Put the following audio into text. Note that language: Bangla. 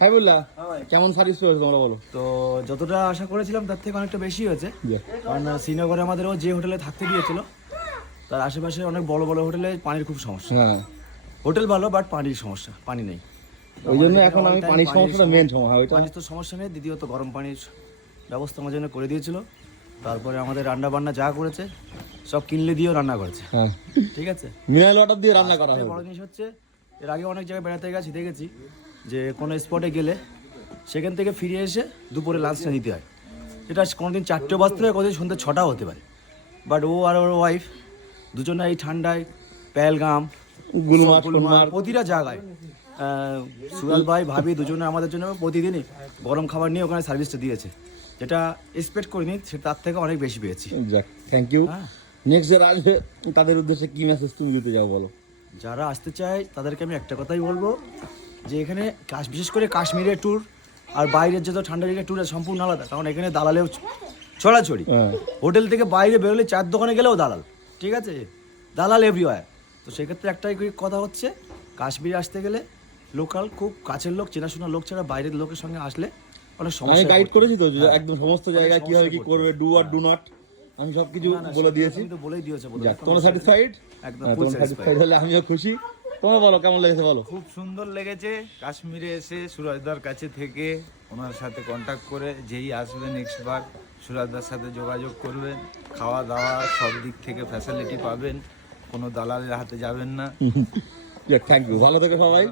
হ্যাঁ বললা কেমন সার্ভিস পেয়েছো তোমরা বলো? তো যতটা আশা করেছিলাম তার থেকে অনেকটা বেশি হয়েছে। কারণ শ্রীনগরে আমাদেরও যে হোটেলে থাকতে দিয়েছিল তার আশেপাশে অনেক বড় বড় হোটেলে পানির খুব সমস্যা। হ্যাঁ, হোটেল ভালো বাট পানির সমস্যা, পানি নেই। ওই জন্য এখন আমি পানির সমস্যাটা মেন সমস্যা। ওইটা পানির তো সমস্যা নেই, দ্বিতীয়ত গরম পানির ব্যবস্থা আমার জন্য করে দিয়েছিল। তারপরে আমাদের রান্না বান্না যা করেছে সব কিনলে দিয়েও রান্না করেছে। হ্যাঁ, ঠিক আছে, মিনারেল ওয়াটার দিয়ে রান্না করা সবথেকে হবে। বড় জিনিস হচ্ছে এর আগে অনেক জায়গায় বেড়াতে গেছি, দেখেছি যে কোনো স্পটে গেলে সেখান থেকে ফিরে এসে দুপুরে লাঞ্চটা নিতে হয়। সেটা কোনোদিন 4টে বাজতে পারে, কোনোদিন সন্ধ্যে 6টাও হতে পারে। But O R or wife দুজনে এই ঠান্ডায় পেহেলগাম, গুলমার্গ প্রতিটা জায়গায় সুরাল ভাই ভাবি দুজনে আমাদের জন্য প্রতিদিনই গরম খাবার নিয়ে ওখানে সার্ভিসটা দিয়েছে, যেটা এক্সপেক্ট করিনি, সেটা তার থেকে অনেক বেশি পেয়েছি। যাক, থ্যাংক ইউ। হ্যাঁ। নেক্সট যারা আসবে তাদের উদ্দেশ্যে কি মেসেজ তুমি দিতে যাও বলো? যারা আসতে চায় তাদেরকে আমি একটা কথাই বলবো, যে এখানে বিশেষ করে কাশ্মীরের ট্যুর আর বাইরের যত ঠান্ডা এরিয়া ট্যুর সম্পূর্ণ আলাদা। কারণ এখানে দালালেও ছড়াছড়ি। হ্যাঁ, হোটেল থেকে বাইরে বেরোলে চার দোকানে গেলেও দালাল, ঠিক আছে, দালাল এভরিওয়্যার। তো সেক্ষেত্রে একটাই কথা হচ্ছে, কাশ্মীরে আসতে গেলে লোকাল খুব কাছের লোক, চেনাশোনা লোক ছাড়া বাইরের লোকের সঙ্গে আসলে অনেক আমি সমস্যা। গাইড করেছি তো যে একদম সমস্ত জায়গায় কিভাবে কি করবে, ডু আর ডু নট, আমি সবকিছু বলে দিয়েছি। তো বলেই দিয়েছে। যাক, তোমরা স্যাটিসফাইড? একদম তোমরা স্যাটিসফাইড হলে আমিও খুশি। তোমরা বলো কেমন লেগেছে বলো? খুব সুন্দর লেগেছে। কাশ্মীরে এসে সুরাজদার কাছে থেকে ওনার সাথে কন্ট্যাক্ট করে যেই আসবে নেক্সট বার সুরাজদার সাথে যোগাযোগ করবেন। খাওয়া দাওয়া সব দিক থেকে ফ্যাসিলিটি পাবেন, কোনো দালালের হাতে যাবেন না। থ্যাংক ইউ, ভালো থেকে সবাই।